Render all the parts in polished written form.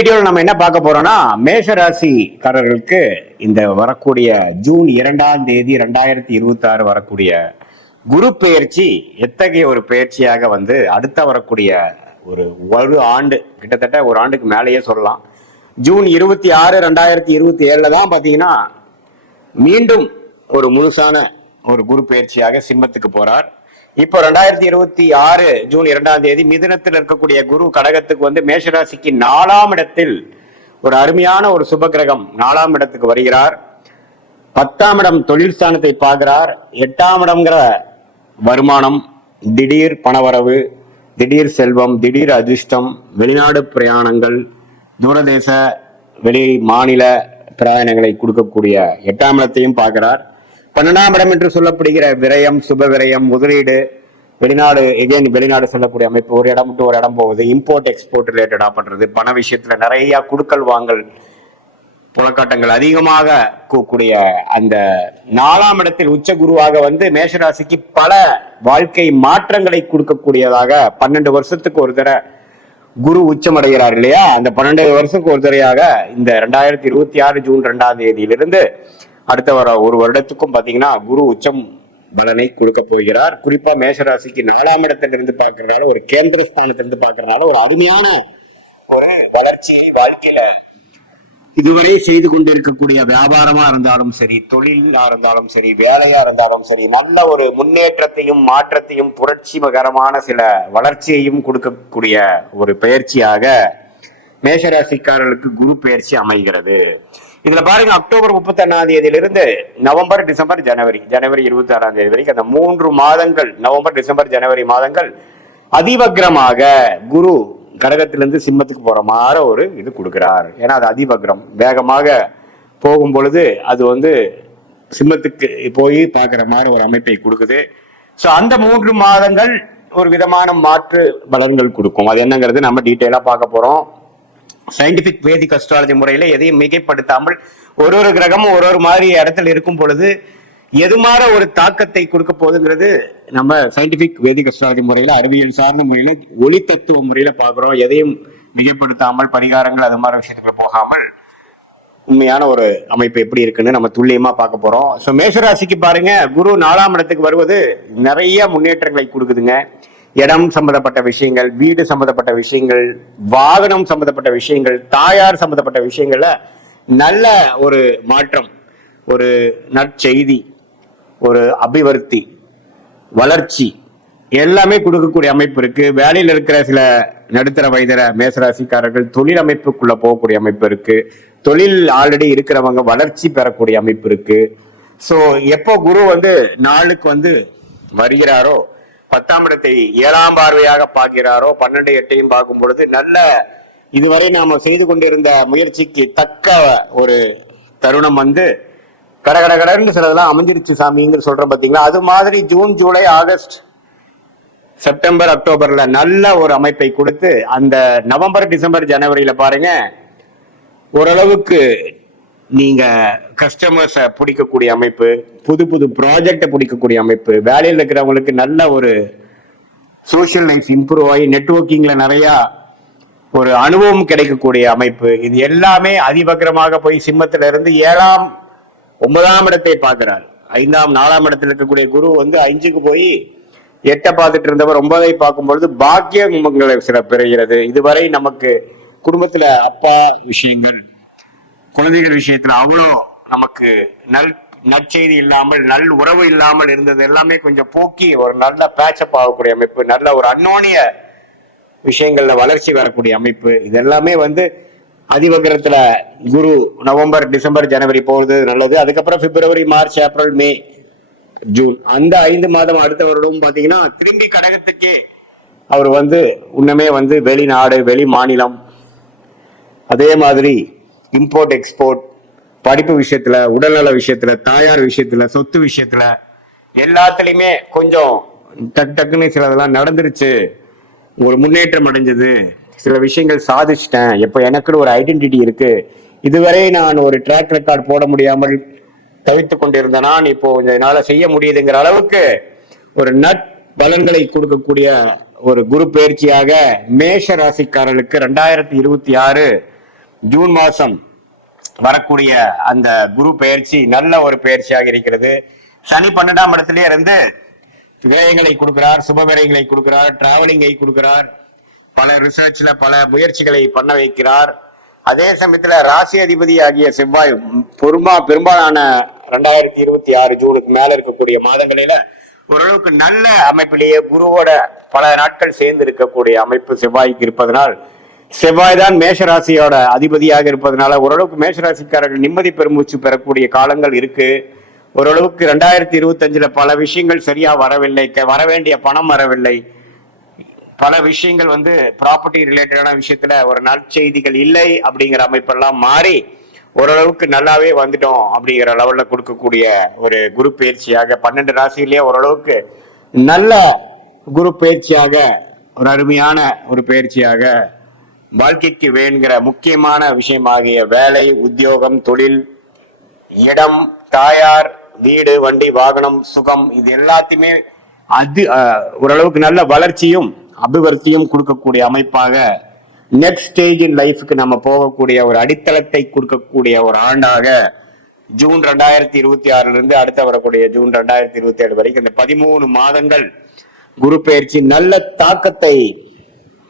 வீடியோவில் நம்ம என்ன பார்க்க போறோம்னா, மேஷ ராசிக்காரர்களுக்கு இந்த வரக்கூடிய ஜூன் 2ஆம் தேதி 2026 வரக்கூடிய குரு பெயர்ச்சி எத்தகைய ஒரு பெயர்ச்சியாக வந்து அடுத்த வரக்கூடிய ஒரு ஆண்டு, கிட்டத்தட்ட ஒரு ஆண்டுக்கு மேலேயே சொல்லலாம். ஜூன் 26, 2027 தான் பாத்தீங்கன்னா மீண்டும் ஒரு முழுசான ஒரு குரு பெயர்ச்சியாக சிம்மத்துக்கு போறார். இப்போ 2026 ஜூன் 2ஆம் தேதி மிதுனத்தில் இருக்கக்கூடிய குரு கடகத்துக்கு வந்து மேஷராசிக்கு 4ஆம் இடத்தில் ஒரு அருமையான ஒரு சுப கிரகம் 4ஆம் இடத்துக்கு வருகிறார். 10ஆம் இடம் தொழில் ஸ்தானத்தை பார்க்கிறார். 8ஆம் இடம்ங்கிற வருமானம், திடீர் பணவரவு, திடீர் செல்வம், திடீர் அதிர்ஷ்டம், வெளிநாடு பிரயாணங்கள், தூரதேச வெளி மாநில பிரயாணங்களை கொடுக்கக்கூடிய 8ஆம் இடத்தையும் பார்க்கிறார். 12ஆம் இடம் என்று சொல்லப்படுகிற விரயம், சுப விரயம், முதலீடு, வெளிநாடு செல்லக்கூடிய அமைப்பு, ஒரு இடம் விட்டு ஒரு இடம் போகுது, இம்போர்ட் எக்ஸ்போர்ட் ரிலேட்டடா பண்றது, பண விஷயத்துல நிறைய குடுக்கல் வாங்கல் புலக்காட்டங்கள் அதிகமாக கூடிய அந்த 4ஆம் இடத்தில் உச்ச குருவாக வந்து மேஷராசிக்கு பல வாழ்க்கை மாற்றங்களை கொடுக்கக்கூடியதாக 12 வருஷத்துக்கு ஒரு தடவை குரு உச்சமடைகிறார் இல்லையா? அந்த 12 வருஷத்துக்கு ஒரு தடையாக இந்த 2026 ஜூன் 2ஆம் தேதியிலிருந்து அடுத்த ஒரு வருடத்துக்கும் பாத்தீங்கன்னா குரு உச்சம் பலனை கொடுக்க போகிறார். குறிப்பா மேஷராசிக்கு 4ஆம் இடத்திலிருந்து பார்க்கறதுனால, ஒரு கேந்திர ஸ்தானத்திலிருந்து பார்க்கறதுனால ஒரு அருமையான ஒரு வளர்ச்சியை வாழ்க்கையில இதுவரை செய்து கொண்டிருக்கக்கூடிய வியாபாரமா இருந்தாலும் சரி, தொழிலா இருந்தாலும் சரி, வேலையா இருந்தாலும் சரி, நல்ல ஒரு முன்னேற்றத்தையும் மாற்றத்தையும் புரட்சிகரமான சில வளர்ச்சியையும் கொடுக்கக்கூடிய ஒரு பயிற்சியாக மேஷராசிக்காரர்களுக்கு குரு பயிற்சி அமைகிறது. இதுல பாருங்க, அக்டோபர் 31ஆம் தேதியிலிருந்து நவம்பர், டிசம்பர், ஜனவரி 26ஆம் தேதி வரைக்கும் அந்த 3 மாதங்கள், நவம்பர், டிசம்பர், ஜனவரி மாதங்கள் அதிவக்ரமாக குரு கடகத்திலிருந்து சிம்மத்துக்கு போற மாதிரி ஒரு இது கொடுக்கிறார். ஏன்னா அது அதிவக்ரம், வேகமாக போகும் பொழுது அது வந்து சிம்மத்துக்கு போய் பார்க்கிற மாதிரி ஒரு அமைப்பை கொடுக்குது. ஸோ அந்த 3 மாதங்கள் ஒரு விதமான மாற்று பலன்கள் கொடுக்கும். அது என்னங்கிறது நம்ம டீட்டெயிலா பார்க்க போறோம். சயின்டிபிக் வேதிக் அஸ்ட்ராலஜி முறையில எதையும் மிகைப்படுத்தாமல் ஒரு கிரகமும் ஒரு மாதிரி இடத்துல இருக்கும் பொழுது எது மாதிரி ஒரு தாக்கத்தை கொடுக்க போகுதுங்கிறது நம்ம சயின்டிபிக் வேதிக் அஸ்ட்ராலஜி முறையில, அறிவியல் சார்ந்த முறையில, ஒளி தத்துவ முறையில பாக்குறோம். எதையும் மிகைப்படுத்தாமல், பரிகாரங்கள் அது மாதிரி விஷயத்துக்குள்ள போகாமல் உண்மையான ஒரு அமைப்பு எப்படி இருக்குன்னு நம்ம துல்லியமா பார்க்க போறோம். ஸோ மேஷராசிக்கு பாருங்க, குரு 4ஆம் இடத்துக்கு வருவது நிறைய முன்னேற்றங்களை கொடுக்குதுங்க. இடம் சம்பந்தப்பட்ட விஷயங்கள், வீடு சம்பந்தப்பட்ட விஷயங்கள், வாகனம் சம்பந்தப்பட்ட விஷயங்கள், தாயார் சம்பந்தப்பட்ட விஷயங்கள்ல நல்ல ஒரு மாற்றம், ஒரு நற்செய்தி, ஒரு அபிவிருத்தி, வளர்ச்சி எல்லாமே கொடுக்கக்கூடிய அமைப்பு இருக்கு. வேலையில் இருக்கிற சில நடுத்தர வயதில மேசராசிக்காரர்கள் தொழில் அமைப்புக்குள்ள போகக்கூடிய அமைப்பு இருக்கு. தொழில் ஆல்ரெடி இருக்கிறவங்க வளர்ச்சி பெறக்கூடிய அமைப்பு இருக்கு. ஸோ எப்போ குரு வந்து நாளுக்கு வந்து வருகிறாரோ, 10ஆம் இடத்தை 7ஆம் பார்வையாக பார்க்கிறாரோ, 12, 8ஐயும் பார்க்கும் பொழுது நல்ல இதுவரை நாம செய்து கொண்டிருந்த முயற்சிக்கு தக்க ஒரு தருணம் வந்து கடகடன்னு சிலதெல்லாம் அமைஞ்சிருச்சு சாமிங்கிற சொல்றோம் பாத்தீங்களா? அது மாதிரி ஜூன், ஜூலை, ஆகஸ்ட், செப்டம்பர், அக்டோபர்ல நல்ல ஒரு அமைப்பை கொடுத்து அந்த நவம்பர், டிசம்பர், ஜனவரியில பாருங்க ஓரளவுக்கு நீங்க கஸ்டமர்ஸை பிடிக்கக்கூடிய அமைப்பு, புது ப்ராஜெக்டை பிடிக்கக்கூடிய அமைப்பு, வேலையில் இருக்கிறவங்களுக்கு நல்ல ஒரு சோசியல் லைஃப் இம்ப்ரூவ் ஆகி நெட்வொர்க்கிங்ல நிறைய ஒரு அனுபவம் கிடைக்கக்கூடிய அமைப்பு, இது எல்லாமே அதிவக்ரமாக போய் சிம்மத்தில இருந்து 7ஆம் 9ஆம் இடத்தை பார்க்கிறார். 5ஆம் 4ஆம் இடத்துல இருக்கக்கூடிய குரு வந்து 5க்கு போய் 8 பார்த்துட்டு இருந்தவர் 9ஐ பார்க்கும் பொழுது பாக்கியங்களை சில பெறுகிறது. இதுவரை நமக்கு குடும்பத்துல அப்பா விஷயங்கள், குழந்தைகள் விஷயத்துல அவ்வளோ நமக்கு நற்செய்தி இல்லாமல், நல் உறவு இல்லாமல் இருந்தது எல்லாமே கொஞ்சம் போக்கி ஒரு நல்ல பேட்சப் ஆகக்கூடிய அமைப்பு, நல்ல ஒரு அந்யோன்ய விஷயங்கள்ல வளர்ச்சி வரக்கூடிய அமைப்பு, இதெல்லாமே வந்து அதிவக்ரத்துல குரு நவம்பர், டிசம்பர், ஜனவரி போறது நல்லது. அதுக்கப்புறம் பிப்ரவரி, மார்ச், ஏப்ரல், மே, ஜூன் அந்த 5 மாதம் அடுத்த வருடம் பாத்தீங்கன்னா திரும்பி கடகத்துக்கே அவர் வந்து உன்னமே வந்து வெளிநாடு, வெளி மாநிலம், அதே மாதிரி இம்போர்ட் எக்ஸ்போர்ட், படிப்பு விஷயத்துல, உடல்நல விஷயத்துல, தாயார் விஷயத்துல, சொத்து விஷயத்துல எல்லாத்துலயுமே கொஞ்சம் டக்குன்னு சிலதெல்லாம் நடந்துருச்சு, ஒரு முன்னேற்றம் அடைஞ்சது, சில விஷயங்கள் சாதிச்சிட்டேன், இப்ப எனக்குன்னு ஒரு ஐடென்டிட்டி இருக்கு, இதுவரை நான் ஒரு ட்ராக் ரெக்கார்ட் போட முடியாமல் தவித்துக் கொண்டிருந்த நான் இப்போ என்னால செய்ய முடியுதுங்கிற அளவுக்கு ஒரு நட் பலன்களை கொடுக்கக்கூடிய ஒரு குரு பயிற்சியாக மேஷ ராசிக்காரர்களுக்கு 2026 ஜூன் மாசம் வரக்கூடிய அந்த குரு பெயர்ச்சி நல்ல ஒரு பெயர்ச்சியாக இருக்கிறது. சனி 12ஆம் இடத்திலே இருந்து விரயங்களை கொடுக்கிறார், சுப விரயங்களை கொடுக்கிறார், டிராவலிங்கை கொடுக்கிறார், பல ரிசர்ச்ல பல முயற்சிகளை பண்ண வைக்கிறார். அதே சமயத்துல ராசி அதிபதி ஆகிய செவ்வாய் பெரும்பாலான 2026 ஜூனுக்கு மேல இருக்கக்கூடிய மாதங்களில ஓரளவுக்கு நல்ல அமைப்பிலேயே குருவோட பல நாட்கள் சேர்ந்து இருக்கக்கூடிய அமைப்பு செவ்வாய்க்கு இருப்பதனால், செவ்வாய் தான் மேஷராசியோட அதிபதியாக இருப்பதனால ஓரளவுக்கு மேஷராசிக்காரர்கள் நிம்மதி பெருமூச்சு பெறக்கூடிய காலங்கள் இருக்கு. ஓரளவுக்கு 2025 பல விஷயங்கள் சரியா வரவில்லை, வர வேண்டிய பணம் வரவில்லை, பல விஷயங்கள் ப்ராப்பர்ட்டி ரிலேட்டடான விஷயத்துல ஒரு நற்செய்திகள் இல்லை அப்படிங்கிற அமைப்பெல்லாம் மாறி ஓரளவுக்கு நல்லாவே வந்துட்டோம் அப்படிங்கிற லெவல்ல கொடுக்கக்கூடிய ஒரு குரு பயிற்சியாக 12 ராசியிலேயே ஓரளவுக்கு நல்ல குரு பயிற்சியாக ஒரு அருமையான ஒரு பயிற்சியாக வாழ்க்கைக்கு வேணுங்கிற முக்கியமான விஷயமாகிய வேலை, உத்தியோகம், தொழில், இடம், தாயார், வீடு, வண்டி, வாகனம், சுகம், இது எல்லாத்தையுமே ஓரளவுக்கு நல்ல வளர்ச்சியும் அபிவிருத்தியும் கொடுக்கக்கூடிய அமைப்பாக நெக்ஸ்ட் ஸ்டேஜ் இன் லைஃப்க்கு நம்ம போகக்கூடிய ஒரு அடித்தளத்தை கொடுக்கக்கூடிய ஒரு ஆண்டாக ஜூன் 2026 இருந்து அடுத்த வரக்கூடிய ஜூன் 2027 வரைக்கும் இந்த 13 மாதங்கள் குரு பெயர்ச்சி நல்ல தாக்கத்தை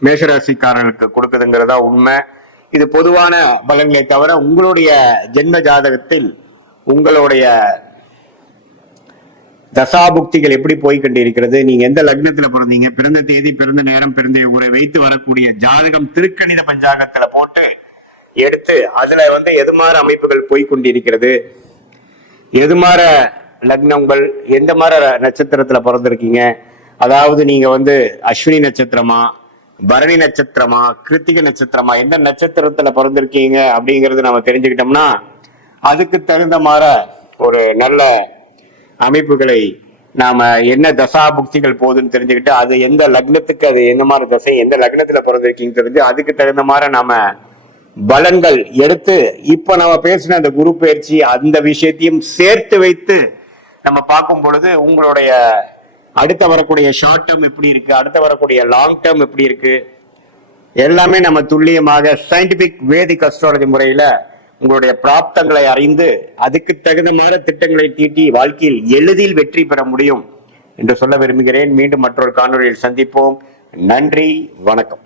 மேஷராசிக்காரர்களுக்கு கொடுக்குதுங்கிறதா உண்மை. இது பொதுவான பலன்களை தவிர உங்களுடைய ஜென்ம ஜாதகத்தில் உங்களுடைய தசாபுக்திகள் எப்படி போய்கொண்டிருக்கிறது, நீங்க எந்த லக்னத்துல பிறந்தீங்க, பிறந்த தேதி, பிறந்த நேரம், பிறந்த ஊரை வைத்து வரக்கூடிய ஜாதகம் திருக்கணித பஞ்சாங்கத்துல போட்டு எடுத்து அதுல எது மாதிரி அமைப்புகள் போய்கொண்டிருக்கிறது, எது மாதிரி லக்னங்கள், எந்த மாதிரி நட்சத்திரத்துல பிறந்திருக்கீங்க, அதாவது நீங்க அஸ்வினி நட்சத்திரமா, பரணி நட்சத்திரமா, கிருத்திகை நட்சத்திரமா, எந்த நட்சத்திரத்துல பிறந்திருக்கீங்க அப்படிங்கறது நம்ம தெரிஞ்சுக்கிட்டோம்னா அதுக்கு தகுந்த மாதிரி ஒரு நல்ல அமைப்புகளை நாம என்ன தசா புக்திகள் போகுதுன்னு தெரிஞ்சுக்கிட்டு அது எந்த லக்னத்துக்கு அது எந்த மாதிரி தசை, எந்த லக்னத்துல பிறந்திருக்கீங்க தெரிஞ்சு அதுக்கு தகுந்த மாதிரி நாம பலன்கள் எடுத்து இப்ப நம்ம பேசின அந்த குரு பயிற்சி அந்த விஷயத்தையும் சேர்த்து வைத்து நம்ம பார்க்கும் பொழுது உங்களுடைய அடுத்த வரக்கூடிய ஷார்ட் டேர்ம் எப்படி இருக்கு, அடுத்த வரக்கூடிய லாங் டேர்ம் எப்படி இருக்கு, எல்லாமே நம்ம துல்லியமாக சயின்டிபிக் வேதிக் அஸ்ட்ராலஜி முறையில உங்களுடைய பிராப்தங்களை அறிந்து அதுக்கு தகுந்த மாதிரி திட்டங்களை தீட்டி வாழ்க்கையில் எளிதில் வெற்றி பெற முடியும் என்று சொல்ல விரும்புகிறேன். மீண்டும் மற்றொரு காணொலியில் சந்திப்போம். நன்றி, வணக்கம்.